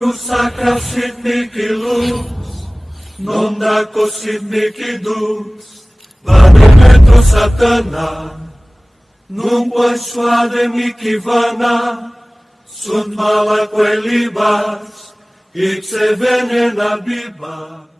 Sacra Sidniki luz, non da Sidniki dus, vade metro satana, non puoi suademi chi vana, sunt mala quelli bas, ixe venena bibas.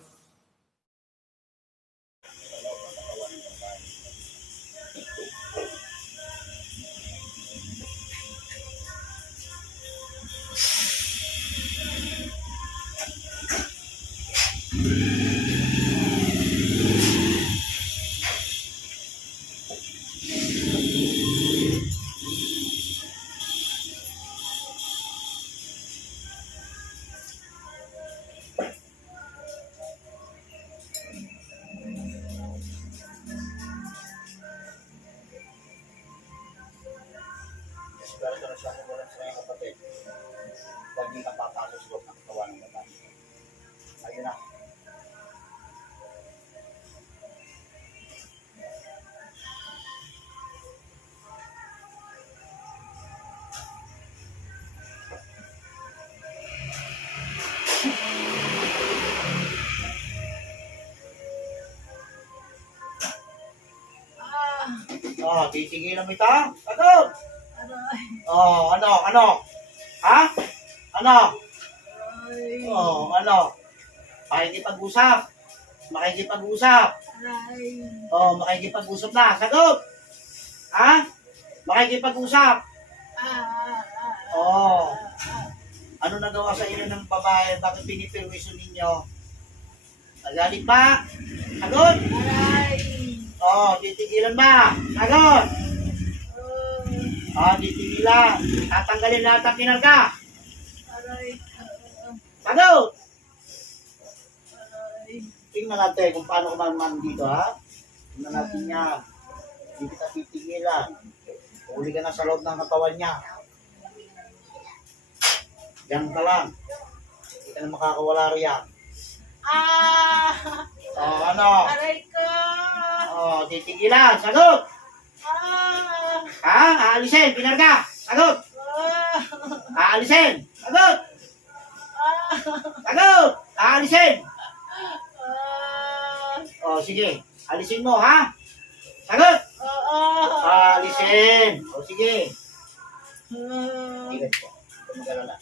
Pero ito na siya kung wala sa kanyang kapatid. Huwag niyo napapasok sa loob ng katawan ng babae. Ayun na. Titigilan mo ito? Agad! Ano? Ha? Ano? Ano? Makikipag-usap. Makikipag-usap na. Sagot! Ha? Makikipag-usap. Ano nagawa sa inyo ng babae? Bakit pinipirwiso ninyo? Nagalit ba? Sagot! Titigilan ba? Sagot! Titigilan. Tatanggalin lahat ang kinarga. Sagot! Tingnan natin kung paano kumaman dito, ha? Tingnan natin yan. Hindi kita titigilan. Uli ka na sa loob ng katawan niya. Yan ka lang. Hindi ka na makakawala riyan. Ano? Aray ko! Titigilan. Sagot! Aalisin. Pinarga. Sagot! Aalisin. Sagot! Sagot! Aalisin. Sige. Alisin mo, ha? Sagot! Alisin. Sige. Ingat po. Tumagala na.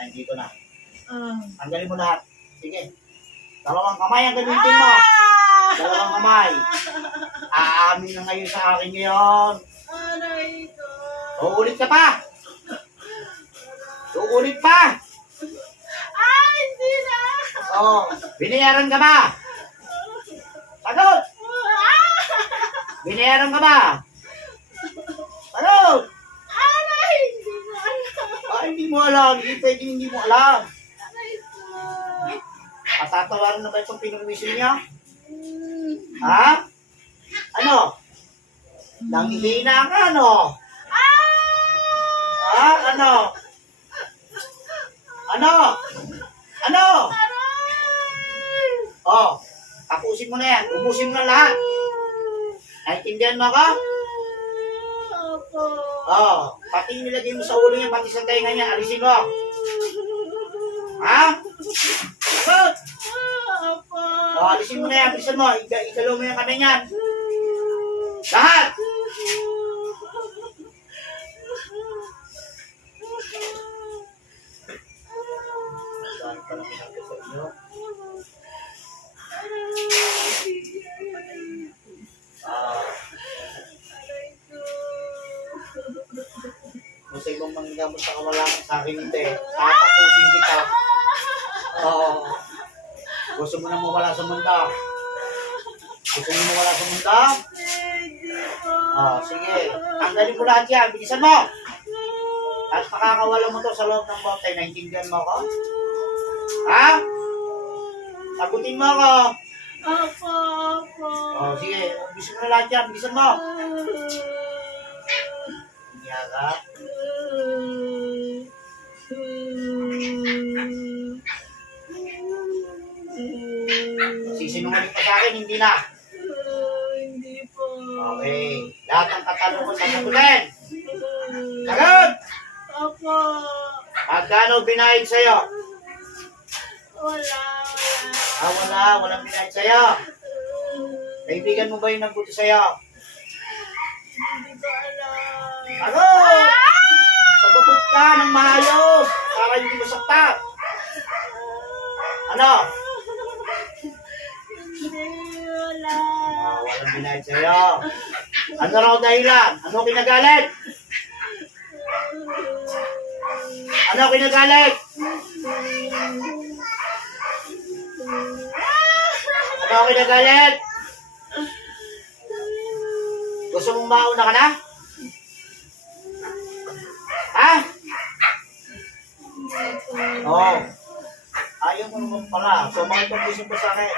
Nandito na. Tanggalin mo lahat. Sige. Dalawang kamay ang gamitin mo. Dalawang kamay. Aamin na ngayon sa akin ngayon. Aray ko! Uulit ka pa. Uulit pa. Hindi na! Binayaran ka ba? Sagot! Binayaran ka ba? Sagot! Aray! Hindi na alam! Hindi mo alam. Hindi pwedeng hindi mo alam. Aray ko! Matatawaran na ba itong pinurwisin niya? Ha? Ano? Nanghihina ka, ano? Ha? Ano? Ano? Tapusin mo na yan. Ubusin mo na lahat. Naintindihan mo ka? Opo. Pati nilagay mo sa ulo niya, pati sa tenga niya. Alisin mo. Ha? Sagot! Opo. Alisin mo na yan. Alisin mo. Igalaw mo yung kamay niyan. Lahat! Saan pa lang pinagkas sa inyo? Kung sa ibang mangyagamot sa kawalakan sa akin, hindi. Tatapusin kita. Gusto mo na mawala sa mundo? Gusto mo mawala sa mundo? Sige. Tanggalin mo lahat yan. Bilisan mo. At pakakawala mo to sa loob ng bote. Naintindihan mo ako? Ha? Sagutin mo ako. Opo. Sige. Bilisan mo na lahat yan. Bilisan mo. Hiyagap. Sisinungaling pa sa akin, hindi na. Hindi po. Okay. Lahat ng katanungan sa sagutin. Sagot! Opo. Magkano binayad sa'yo? Wala. Wala. Walang pinahit sa'yo. Kaibigan mo ba yung nagbuti sa'yo? Hindi ko alam. Sagot! Sabagot ka ng maayos para hindi masaktan. Ano? Hindi, wala. Walang pinahit sa'yo. Ano raw dahilan? Ano kinagalit? Ano kinagalit? Ano kinagalit? Gusto mong mauna ka na? Ha? Oo. Ayaw mo naman pala. So, mga pag-isip ko sa akin.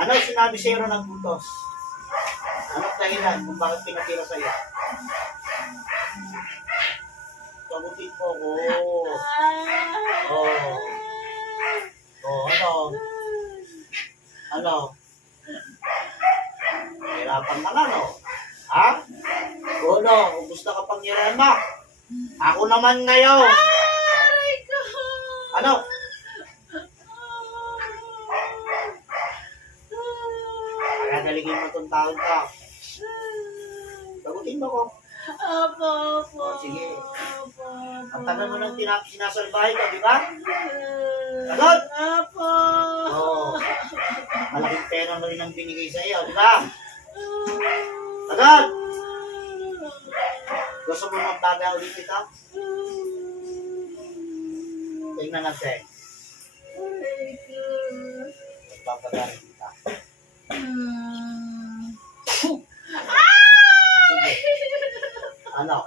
Ano sinabi sa'yo ng butos? Anong dahilan kung bakit pinatira sa'yo? Sagutin po ko. Oo. Ano? Ano? Hirapan ka na, no? Ha? O no, kung gusto ka pang hirama. Ako naman ngayon. Ano? Kaya daligin mo itong taon ka. Sagutin mo ko. Opo. Sige. Opo. Ang tagal mo nang sinasalbahay ko, di ba? Sagot! Opo. Oo. Malaking pera mo rin ang binigay sa iyo, di ba? Sagot! Gusto mo magbaga ulit ito? Tingnan natin. Magpapagaling kita. Sige. Ano?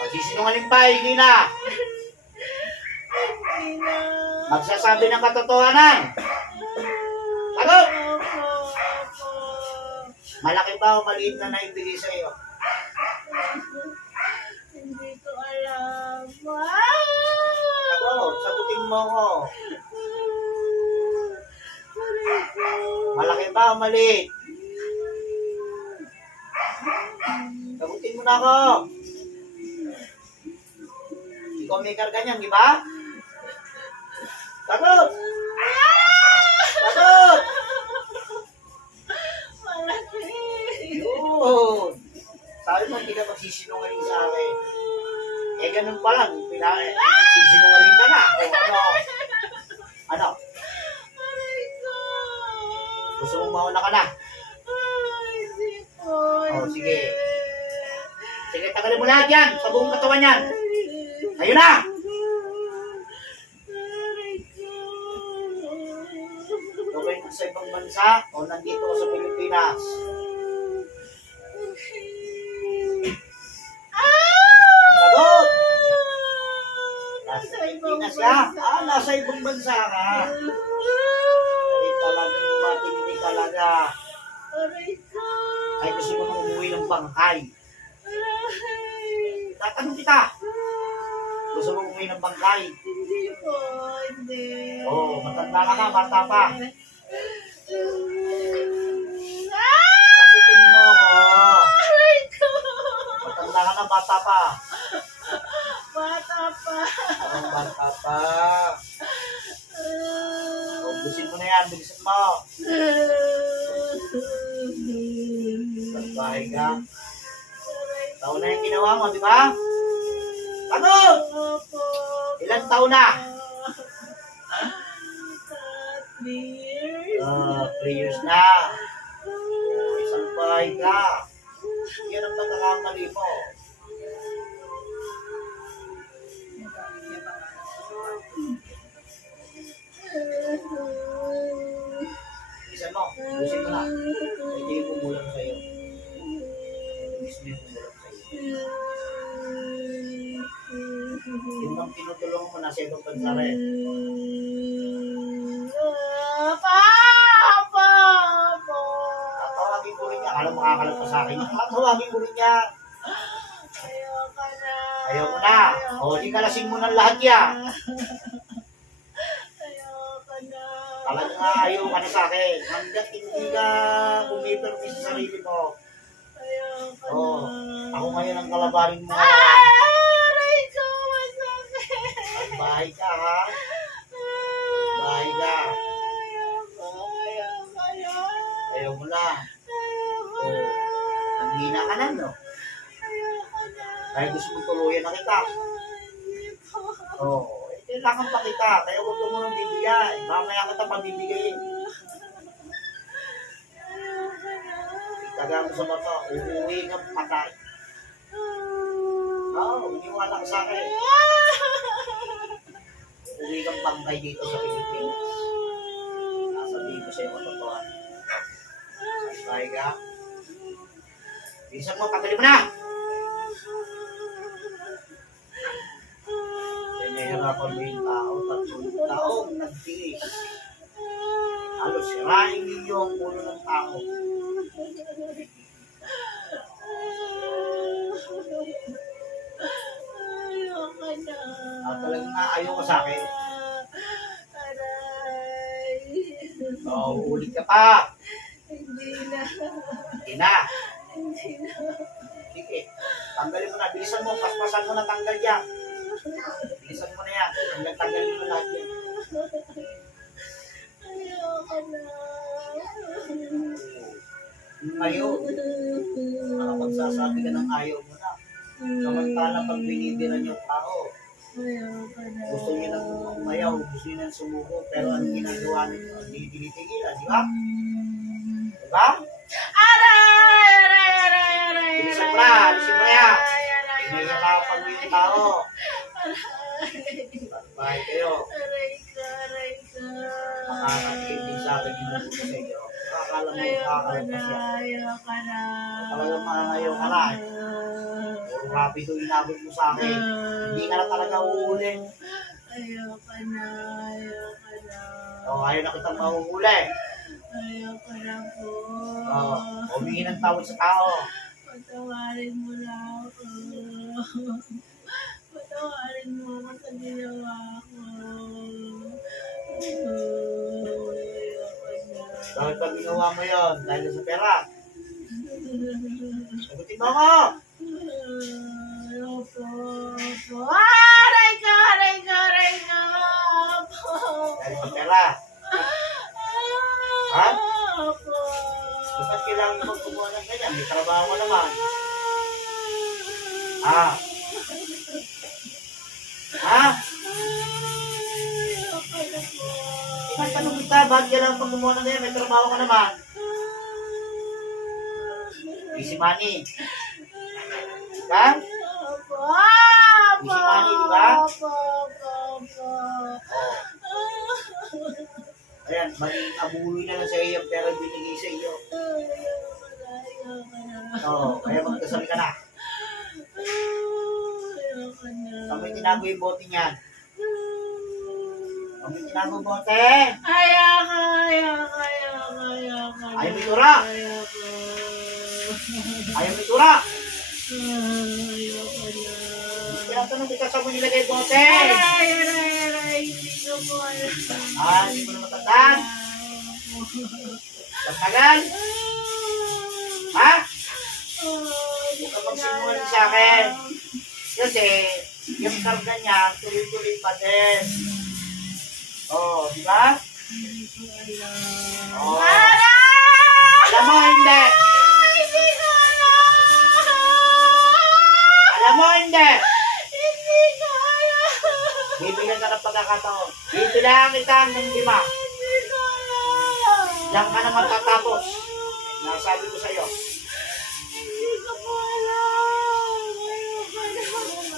Magsisinungaling pa, hindi na. Magsasabi ng katotohanan. Sagot! Malaki ba o maliit na naibigay sa iyo? Hindi ko alam. Sagot, sagutin mo ko. Malaki ba o maliit? Sagutin mo na ako. Ikaw may karga niyan, di ba? Sagot! Sagot! Malaki. Yun! Sabi mo, hindi ka magsisinungaling sa akin. Eh, ganun pa lang. Magsisinungaling ka na. O ano? Ano? Aray ko. Gusto mong mauna ka na? Hindi po. O, sige. Sige, tagalin mo lahat yan. Sa buong katawan yan. Ayun na! Aray ko. Gawin mo sa ibang bansa o nandito sa Pilipinas. Sagot! Nasa Pilipinas ka? Nasa ibang bansa ka. Ay, talagang matindi talaga. Aray ko. Ay, gusto mo nang umuwi ng bangkay. Aray. Tatanong kita. Gusto mo umuwi ng bangkay? Hindi po. Hindi. Oo, matanda ka na, bata pa. Ah! Sagutin mo ko. Aray ko. Matanda ka na, bata pa. Bata pa. Bata pa. Ubusin mo na yan, bilisan mo. Bahay ka. Taon na yung ginawa mo, di ba? Sagot! Opo. Ilang taon na? 3 years. 3 years na. Isang bahay ka. Yan ang pagkakamali mo. Bilisan mo. Ubusin mo na. Hindi yung pumulang sa'yo. Ubusin mo yung pumulang sa'yo. Yung bang tinutulong mo na sa ibang bansa rin. Tatawagin ko rin niya. Alam makakalap pa sa akin. Tatawagin ko rin niya. Ayoko na. Ayaw mo na. O, di kalasin mo ng lahat yan. Ayoko na. Talagang nga ayaw ka na sa akin. Hanggat hindi ka umipermi sa sarili mo. Ayoko O, na. ako ngayon ang kalabanin mo. Aray ko, masakit. Bahay ka ha. ka. Ayoko na. Ayaw mo na. Ayoko Oh, na. ang hina ka na, no? Ayoko na. Kaya gusto mo tuluyan na kita. Hindi po. Oo, kailangan pa kita. Kaya huwag mo nang bibigay. Mamaya kita pabibigayin. Ayoko na. Taga mo sa mata, uuwi kang patay. Oo, iniwala ka sa akin. Uuwi kang bangkay dito sa Pilipinas. Sasabihin ko sa'yo katotohan. Sasay ka. Bilisan mo, tanggalin mo na! Kaya nahihirapan mo yung tao, 3 taong nagtiis. Halos sirain ninyo ang ulo ng tao. Ayoko na. Talagang naayaw ka sa akin. Aray. Oo, ulit ka pa. Hindi na. Hindi na. Hindi na. Sige, tanggalin mo na. Bilisan mo, paspasan mo na tanggal yan. Bilisan mo na yan. Tanggalin mo lahat yan. Ayoko na. Ngayon, magsasabi ka ng ayaw mo na. Samantala pag binibiran yung tao, Ayoko na. gusto niyo nang umayaw, gusto niyo nang sumuko, pero ang ginagawa niyo, hindi tinitigilan, di ba? Di ba? Aray! Aray! Aray! Aray! Bilisan mo na, bilisan mo na yan. Aray! Aray! Hinihirapan mo yung tao. Bahay kayo. Aray ka! Aray ka! Makakakilig sa akin yung gusto sa iyo. Akala mo, Ayoko akala na. pa siya. Ayoko na. Talagang maayaw ka na. Puro rapido inabot mo sa akin. Hindi ka na talaga uulit. Ayoko na. Ayoko na. O, ayaw na kitang mahuhuli. Ayoko na po. O, humingi ng tawad sa tao. Patawarin mo na ako. Patawarin mo ako sa ginawa ko. Ayoko na. Dahil pag ginawa mo yun, dahil sa pera. Sagutin mo ako. Opo, opo. Aray ka! Aray ka! Aray ka! Opo. Dahil sa pera. Ha? Opo. Dapat kailangan mo kumuha ng ganyan. May trabaho mo naman. Ha? Ha? Ayoko na po. Ikang tanong kita, bakit kailangan pag kumuha ng ganyan? May trabaho ka naman. Easy money. Ha? Opo. Easy money, di ba? Opo, opo, opo. Ayan, maging abuloy na lang sa iyo ang pera binigay sa iyo. Ayoko na. Oo, kaya magdasal ka na. Ayoko na. Kami tinago yung bote niyan. Kami tinago yung bote. Ayoko, ayoko, ayoko, ayoko. Ayaw mo itura. Ayoko. Ayaw mo itura. Ayoko na. Tinatanong kita sa mo nilagay yung bote. Aray, aray, aray. Hindi ko po alam. Hindi mo na matandaan. Tatagal. Ha? Huwag ka magsinungaling sa akin. Kasi, yung karga niya, tuloy-tuloy pa din. Oo, di ba? Hindi ko alam. Oo. Aray! Alam mo, hindi. Hindi ko alam. Alam mo, hindi. Hindi ko alam. Bibigyan ka ng pagkakataon. Bibilangan kita ng 5. Hindi ko alam. Diyan ka na matatapos. Nasabi ko sa'yo. Hindi ko po alam. Ayoko na.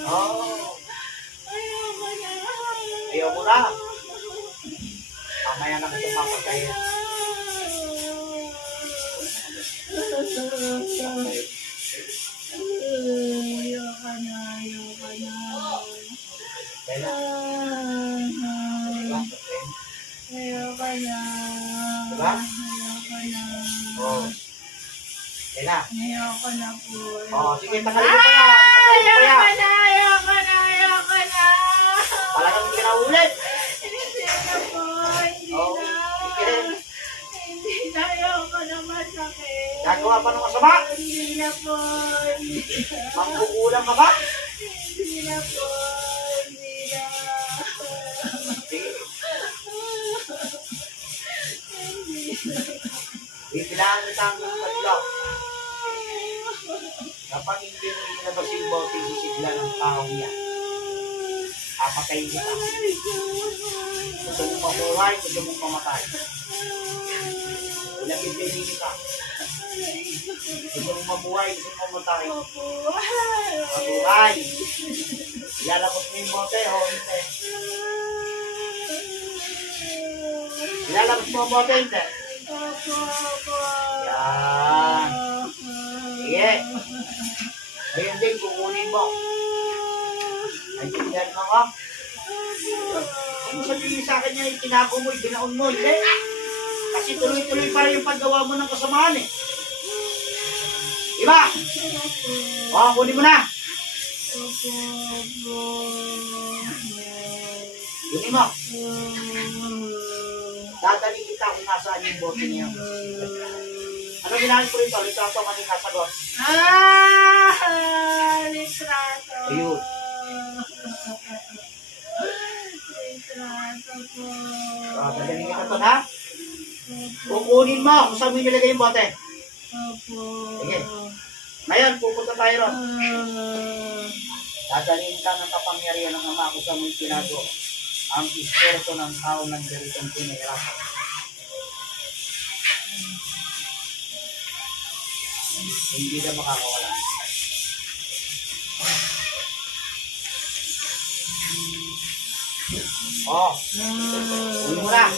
Oo. Ayoko na. Ayaw mo na. Mamaya na kita papagayin. Ayoko na. Ayoko na. Kailan? Ayoko na. Diba? Ayoko na. Oo. Kailan? Ayoko na po. Oo, sige, tagalin mo pa yan. Tagalin mo pa Ayoko yan. na. Ayoko na. Ayoko na. Talagang hindi ka na ulit. Hindi na po. Hindi Oo. na. Sige. Hindi na. Ayoko na masakit. Gagawa pa ng masama? Hindi na po. Hindi na. Mangkukulang ka ba? Hindi na po. Hindi na. Sige. Bibilangan kita hanggang 3. Kapag hindi mo inilabas yung bote, sisigla ng tao niya. Papatayin kita. Gusto mong mabuhay, gusto mong mamatay. Ilang ibigin kita. Gusto mong mabuhay, gusto mong mamatay. Mabuhay. Ilalabas mo yung bote o hindi. Ilalabas mo ang bote, hindi. Yan. Sige. Ngayon din, kukunin mo. Naintindihan mo ko? Ano sabihin sa akin niya, itinago mo, ibinaon mo, hindi? Kasi tuloy-tuloy pa rin yung paggawa mo ng kasamaan eh. Diba? O, kunin mo na. Kunin mo. Dadali kita kung nasaan yung bote niya. Ano ginamit ko rito? Litrato ka rin nasagot. Litrato. Ayun. Litrato po. Dadali kita to, ha? Kukunin mo kung saan mo nilagay yung bote. Opo. Sige. Ngayon, pupunta tayo ron. Dadalhin ka ng kapangyarihan ng Ama kung saan mo tinago ang espiritu ng tao ng garitong pinahirapan. Hindi na makakawala. Oh, uwi mo na.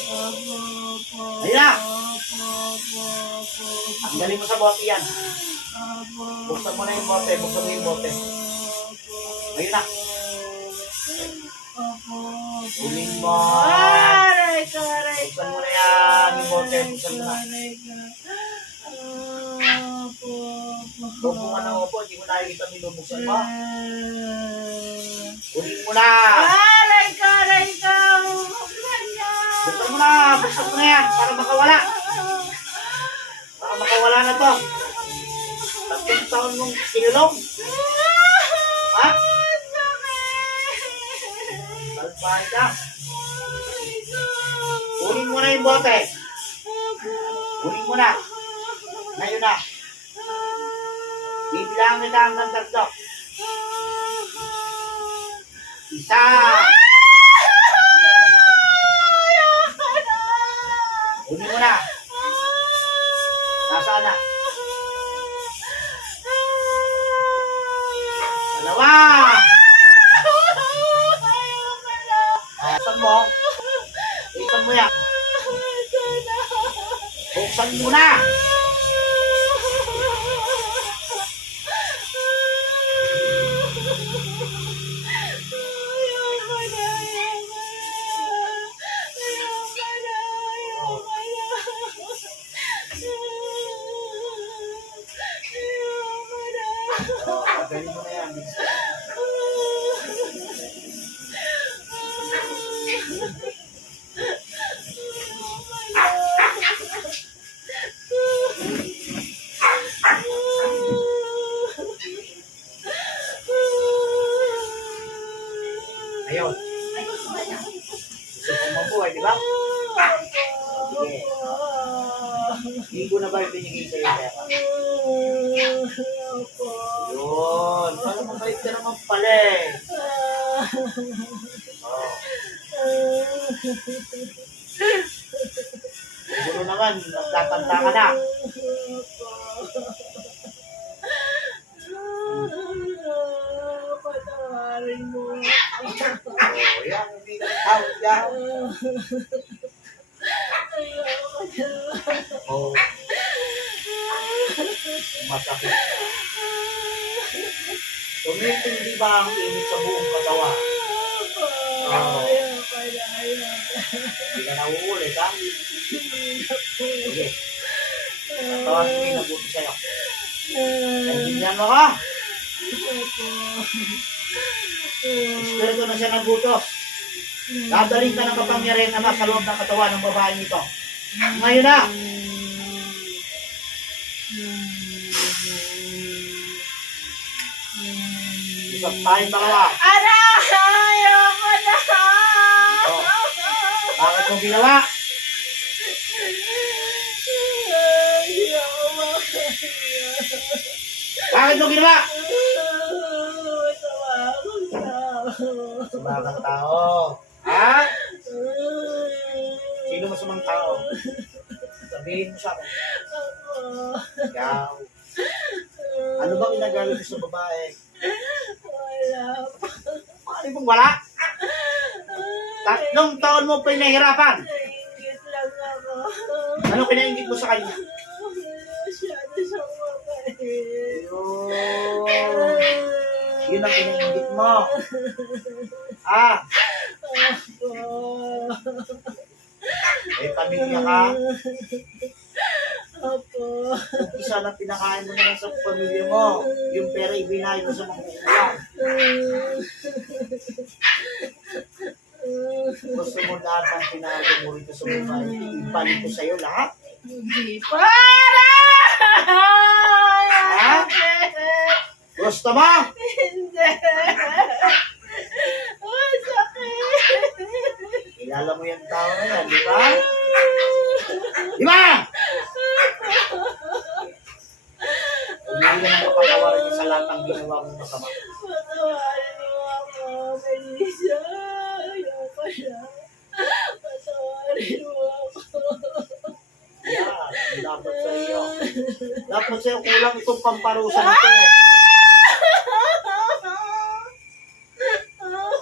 Ayun na. Ang galing mo sa bote yan. Buksan mo na yung bote, buksan mo yung bote. Ayun na. Uling mo. Buksan mo na yan, yung bote, buksan mo na. Huwag mo man ako po, hindi mo nakikita binubuksan mo. Uling mo na. Buksan mo na yan, para makawala. Para makawala na to. 3 taon mong kinulong. Ha? Salbahay ka. Uling mo na yung bote. Uling mo na. Ngayon na. Bibilang kita hanggang 3. 1. Uling mo na. Nasaan na? 2. Buksan mo. Buksan mo yan. Buksan mo na. Pagaling mo na yan. Ayun. Gusto kong mabuhay, di ba? Sige. Ligo na ba yung binigay sa'yo, Tera? Yun. Paano mabait ka naman pala eh? Oh. Siguro naman, nagtatanda ka na. Patawarin mo. Oh, yan. Hindi ka tawag yan. Oh. Masakit. Tumitindi ba ang init sa buong katawan? Oo. Hindi ka nauulit, ha? Sige. Katawan mo yung nabuti sa'yo. Naintindihan mo ka? Espiritu na siya nagutos. Dadalhin ka ng kapangyarihan na sa loob ng katawan ng babae nito. Ngayon na! Isang tayong dalawa. Ayoko na! Oh. Bakit mo ginawa? Bakit mo ginawa? Masama akong tao. Masama kang tao. Ha? Sino masamang tao? Sabihin mo sa akin. Ako. Ikaw. Ano ba ginagawa mo sa babae? Wala pa. Ano bang wala? 3 taon mo pinahirapan. Nainggit lang ako. Ano pinaingit mo sa kanya? Masyado siyang mabait. Yun ang pinaingit mo. Ah, Ako. may pamilya ka. Opo. Isa lang pinakain mo na lang sa pamilya mo. Yung pera ibinay mo sa mga kukulang. Gusto mo lahat ang pinagawa mo rito sa buhay. Ibalik ko sa'yo lahat. Hindi para! Ha? Gusto mo? Hindi. Ang sakit. Kilala mo yung tao na yan, di ba? Di ba? Hindi ka nang kapatawaran niya sa lahat ng ginawa mong masama. Patawarin mo ako, Melissa. Ayoko na. Patawarin mo ako. Yan, dapat sa iyo. Dapat sa iyo, kulang itong pamparusa nito.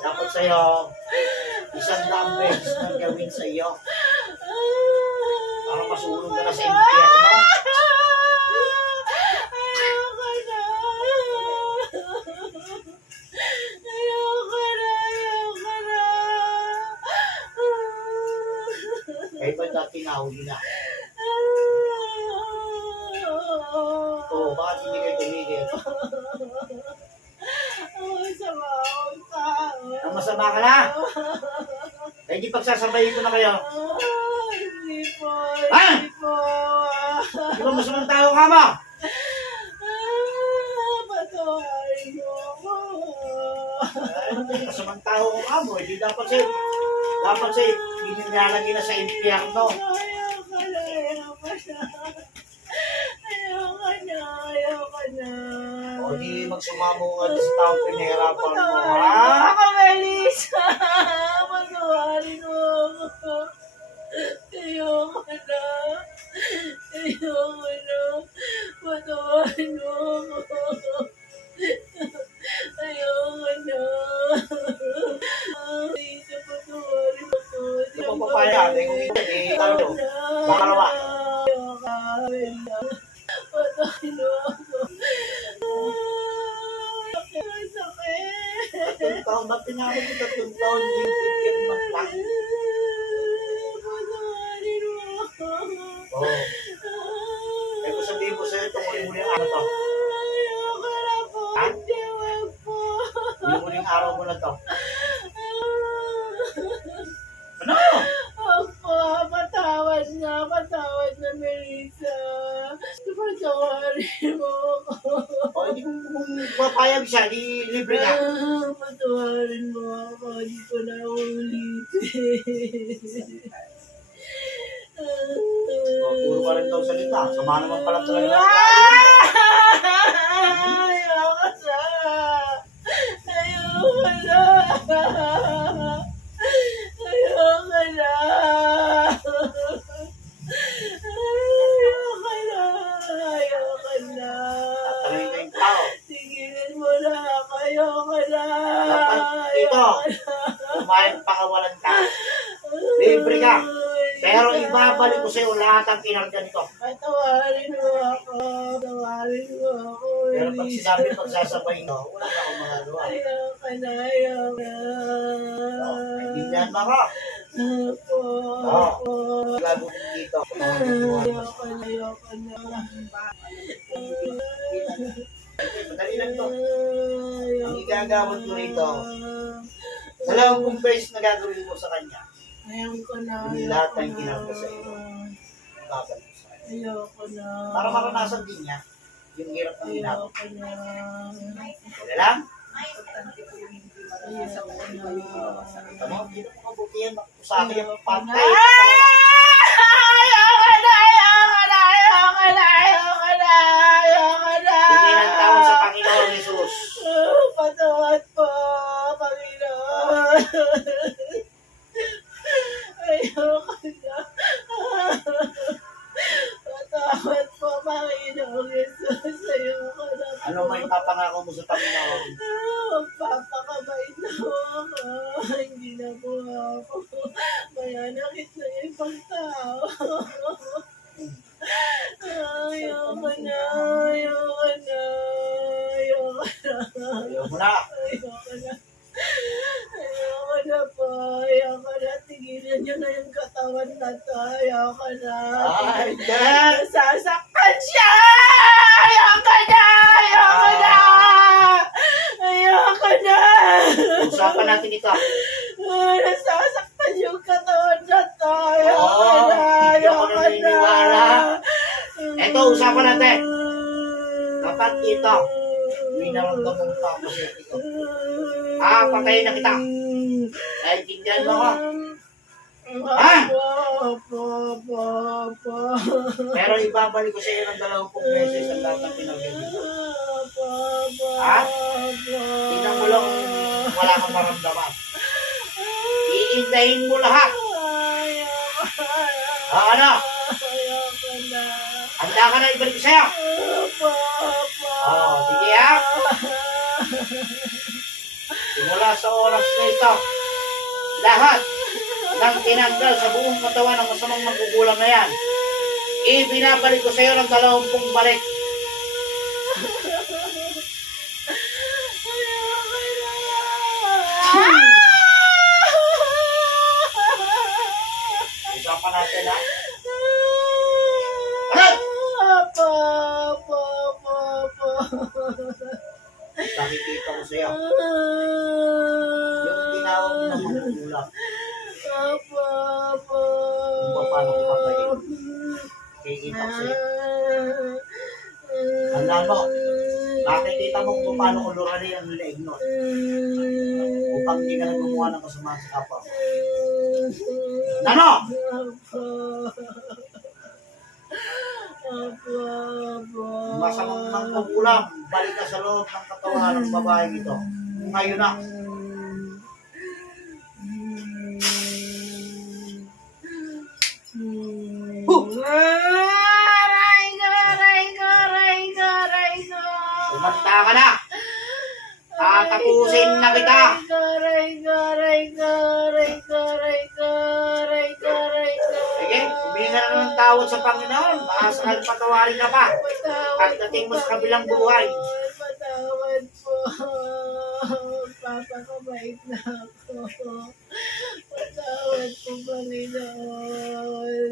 Dapat sa iyo, 100 beses na gawin sa iyo. Para masulong ka na sa impyerno. Ayoko na. Ayoko na. Ayoko na. Kahit ba dati nahuli na? Oo, bakit hindi kayo tumigil? Masama akong tao. Ang masama ka na? Kaya hindi pagsasabayin ko na kayo. Hindi po. Ha? Hindi po. Di ba masamang tao ka mo? Patawarin mo ako. Masamang tao ka mo. Hindi dapat sa'yo. Dapat sa'yo, ginilagay na sa impyerno. Ayoko na. Ayoko na. Ayoko na. Ayoko na. O di magsumamo ka sa taong pinahirapan mo, Patawarin ha? mo ako, Melissa. Patawarin mo ako. Ayoko na. Ayoko na. Patawarin mo ako. Ayoko na. Melissa, patawarin mo ako. Ano pa papaya? Kung hindi, talo. Bakalawa. Ayoko na. Patawarin mo ako. Ang sakit. 3 taon, ba't pinamit ko 3 taon? Hindi bigyan man lang. Patawarin mo ako. Oo. Eh kung sabihin ko sa'yo, itong huli-huli ang araw to. Ayoko na po. Ha? Hindi, wag po. Huli-huling araw mo na to. Ano? Opo, patawad na, Melissa. Patawarin mo ako. O hindi kung papayag siya, di libre ka. Patawarin mo ako. Hindi ko na ulitin. O, puro ka rin daw salita. Sama naman pala talaga. Ayoko na. Ayoko na. Ayoko na. Ayoko na. Ayoko na. Tatanungin ko yung tao. Tigilin mo na ako. Ayoko na. Dapat ito, Ayoko na. kumain pakawalan ka. Libre ka. Pero ibabalik ko sa'yo lahat ang kinarga nito. Patawarin mo ako. Patawarin mo ako. Pero pag Elise. sinabi pagsasabay no, wala na akong magagawa. Ayoko na. Ayoko na. Kaibigan mo ako. Opo. Opo. Lalo din dito. Ayoko na. Ayoko na. Madali lang to. Ang igagawin ko rito, dalawang beses na gagawin ko sa kanya. Ayoko na. Hindi lahat ng kinarga sa iyo. Babalik ko sa kanya. Ayoko na. Para maranasan din niya yung hirap ng ginagawa. Ayoko na. Wala lang? Ayoko na. Tama, hindi na makabutihan. Sa akin yung patay. Ayoko na. Ayoko na. Ayoko na. Ayoko na. Hindi ng tao sa ipapangako mo sa Panginoon? Magpapakabait na po ako. Hindi na po ako mayanakit na ibang tao. Ayoko na, ayoko na, ayoko na. Ayaw mo na. Ayoko na. Ayoko na po. Ayoko na. Tigilan niyo na yung katawan na to. Ayoko na. Ay, dad! Nasasaktan siya! Ayoko na! Ayoko na! Ayoko na! Usapan natin ito. Nasasaktan yung katawan na to. Ayoko Oo, na! hindi ako Ayoko na! naniniwala. Eto, usapan natin. Kapag ito, winaramdaman mo pa ako sa ito. Patayin na kita. Naiintindihan mo ako. Ha? Pero ibabalik ko sa iyo ng 20 beses ang lahat ng pinag-ibig. Ha? Tingnan mo lang wala kang maramdaman. Iintayin mo lahat. Ano? Handa ka na ibalik ko sa'yo. Sige ha. Simula sa oras na ito, lahat ng tinanggal sa buong katawan ng masamang magugulang na yan, ibinabalik ko sa iyo ng 20 balik. Usapan natin ha. Nakikita ko sa iyo. Yung tinawag mo ng magugulang. Kung paano ko patayin. Kikita ko sa iyo. Tandaan mo, nakikita mo kung paano ko luranin ang leeg nun. Upang hindi ka na gumawa ng kasamaan sa kapwa. Ano? Masamang magugulang, balik ka sa loob ng katawan ng babae ito. Ngayon na. Umanta ka na. Tatapusin na kita. Sige, huminga na ng tawad sa Panginoon. Maasal patawarin ka pa. Pagdating mo sa kabilang buhay. Patawad po. Papakabait na ako. Patawad po, Panginoon.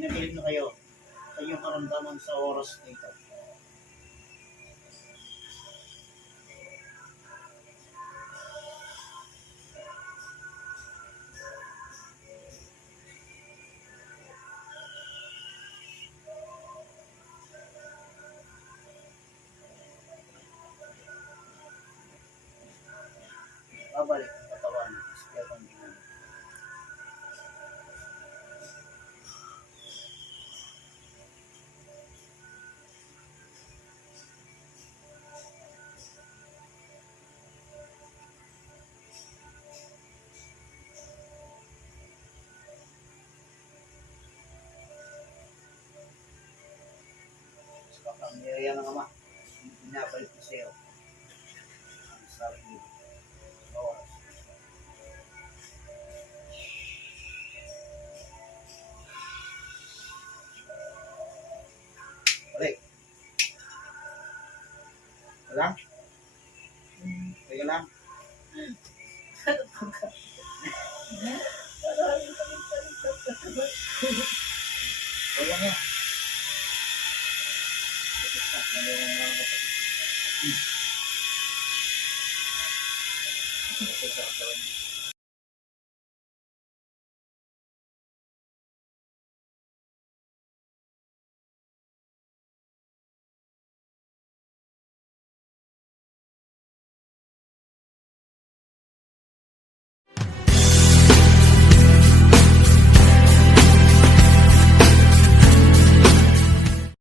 Pinapilit na kayo sa inyong karamdaman sa oras nito. Babalik ang katawan. Kaya panggingan. Sa kapangyarihan ng Ama, binabalik ko sa iyo ang sarili sa oras. Balik. Lang? Teka lang.